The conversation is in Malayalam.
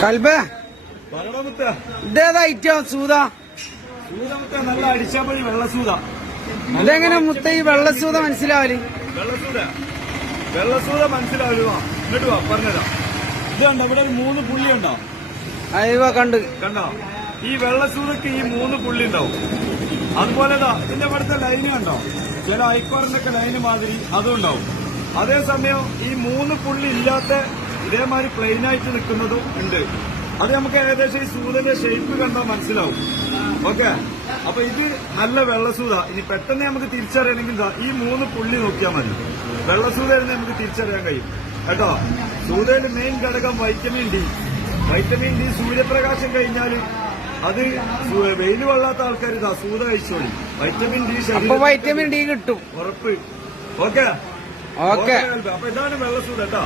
കൽബേ. പറടമുത്ത ഇതേതാ ഐറ്റം സൂത. സൂതമുത്ത നല്ല അടിച്ചാപ്പഴി വെള്ളസൂത ഇതെങ്ങനെ മുത്ത ഈ വെള്ളസൂത മനസ്സിലാവൽ? വെള്ളസൂത വെള്ളസൂത മനസ്സിലാവുക ഇങ്ങോട്ട് വാ പറഞ്ഞതാ ഇത് കണ്ടോ ഇവിടെ ഒരു മൂന്ന് പുള്ളി ഉണ്ടോ? അയവ കണ്ട്. കണ്ടോ? ഈ വെള്ളസൂതക്ക് ഈ മൂന്ന് പുള്ളി ഉണ്ടാവും. അതുപോലെ ഇതിന്റെ ഇവിടുത്തെ ലൈന് കണ്ടോ? ചില ഐക്കോറിന്റെ ഒക്കെ ലൈന് മാതിരി അതും ഉണ്ടാവും. അതേസമയം ഈ മൂന്ന് പുള്ളി ഇല്ലാത്ത ഇതേമാതിരി പ്ലെയിൻ ആയിട്ട് നിൽക്കുന്നതും ഉണ്ട്. അത് നമുക്ക് ഏകദേശം ഈ സൂതന്റെ ഷേപ്പ് കണ്ടാൽ മനസ്സിലാവും. ഓക്കെ അപ്പൊ ഇത് നല്ല വെള്ളസൂത. ഇനി പെട്ടെന്ന് നമുക്ക് തിരിച്ചറിയണമെങ്കിൽ ഈ മൂന്ന് പുള്ളി നോക്കിയാൽ മതി. വെള്ളസൂത എന്ന് നമുക്ക് തിരിച്ചറിയാൻ കഴിയും. കേട്ടോ? സൂതയുടെ മെയിൻ ഘടകം വൈറ്റമിൻ ഡി വൈറ്റമിൻ ഡി സൂര്യപ്രകാശം കഴിഞ്ഞാൽ അത് വെയിൽ കൊള്ളാത്ത ആൾക്കാർ ഇതാ സൂത കഴിച്ചോളി. വൈറ്റമിൻ ഡി വൈറ്റമിൻ ഡി കിട്ടും. ഉറപ്പ്. ഓക്കെ ഓക്കെ അപ്പൊ ഇതാണ് വെള്ളസൂത കേട്ടോ.